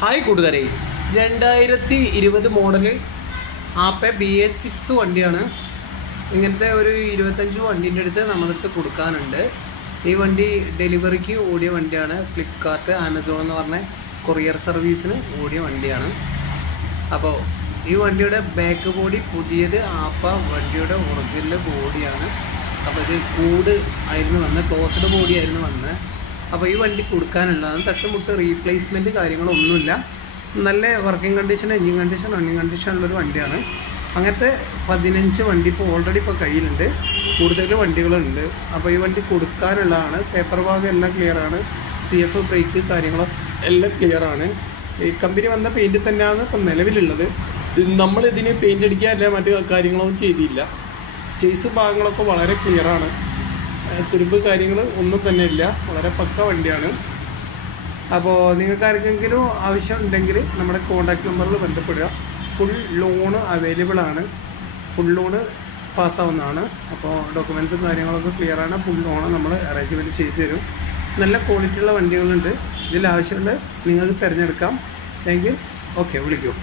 Hi കൂട്ടുകാരെ, 2020 model Ape BS6 വണ്ടിയാണ്. ഇങ്ങനത്തെ ഒരു 25 വണ്ടീൻ്റെ അടുത്ത് നമ്മളടുത്ത് കൊടുക്കാനുണ്ട്. ഈ വണ്ടി ഡെലിവറിക്ക് ഓടിയ വണ്ടിയാണ്. ഫ്ലിപ്കാർട്ട്, ആമസോൺ എന്ന് പറഞ്ഞ കൊറിയർ സർവീസിന് ഓടിയ വണ്ടിയാണ്. അപ്പോൾ ഈ വണ്ടിയുടെ ബാക്ക് ബോഡി പുതിയത് ആപ്പ വണ്ടിയുടെ ഒറിജിനൽ ബോഡിയാണ്. അപ്പോൾ ഇത് കൂട് ആയിരുന്നു വന്നത്, ക്ലോസ്ഡ് ബോഡി ആയിരുന്നു വന്നത്. അപ്പോൾ ഈ വണ്ടി കൊടുക്കാനുള്ളതാണ്. തട്ടുമുട്ട് റീപ്ലേസ്മെൻറ്റ് കാര്യങ്ങളൊന്നുമില്ല. നല്ല working condition, engine condition, running കണ്ടീഷനുള്ളൊരു വണ്ടിയാണ്. അങ്ങനത്തെ 15 വണ്ടി ഇപ്പോൾ ഓൾറെഡി കഴിയുന്നുണ്ട്. കൂടുതൽ വണ്ടികളുണ്ട്. അപ്പോൾ ഈ വണ്ടി കൊടുക്കാനുള്ളതാണ്. പേപ്പർ ഭാഗം എല്ലാം ക്ലിയറാണ്. CF ബ്രേക്ക് കാര്യങ്ങളും എല്ലാം ക്ലിയറാണ്. ഈ കമ്പനി വന്ന പെയിൻറ്റ് തന്നെയാണ് ഇപ്പം നിലവിലുള്ളത്. നമ്മളിതിന് പെയിൻ്റ് അടിക്കുക അല്ല മറ്റു കാര്യങ്ങളൊന്നും ചെയ്തില്ല. ചേസ് ഭാഗങ്ങളൊക്കെ വളരെ ക്ലിയറാണ്. തുരുമ്പ് കാര്യങ്ങൾ ഒന്നും തന്നെ ഇല്ല. വളരെ പക്ക വണ്ടിയാണ്. അപ്പോൾ നിങ്ങൾക്ക് ആർക്കെങ്കിലും ആവശ്യം ഉണ്ടെങ്കിൽ നമ്മുടെ കോൺടാക്റ്റ് നമ്പറിൽ ബന്ധപ്പെടുക. ഫുൾ ലോണ് അവൈലബിൾ ആണ്. ഫുൾ ലോണ് പാസ്സാവുന്നതാണ്. അപ്പോൾ ഡോക്യുമെൻറ്റ്സും കാര്യങ്ങളൊക്കെ ക്ലിയറാണ്. ഫുൾ ലോണ് നമ്മൾ അറേഞ്ച്മെൻറ്റ് ചെയ്തു തരും. നല്ല ക്വാളിറ്റിയുള്ള വണ്ടികളുണ്ട്. ഇതിൽ ആവശ്യമുള്ള നിങ്ങൾക്ക് തിരഞ്ഞെടുക്കാം. Thank you. ഓക്കെ, വിളിക്കൂ.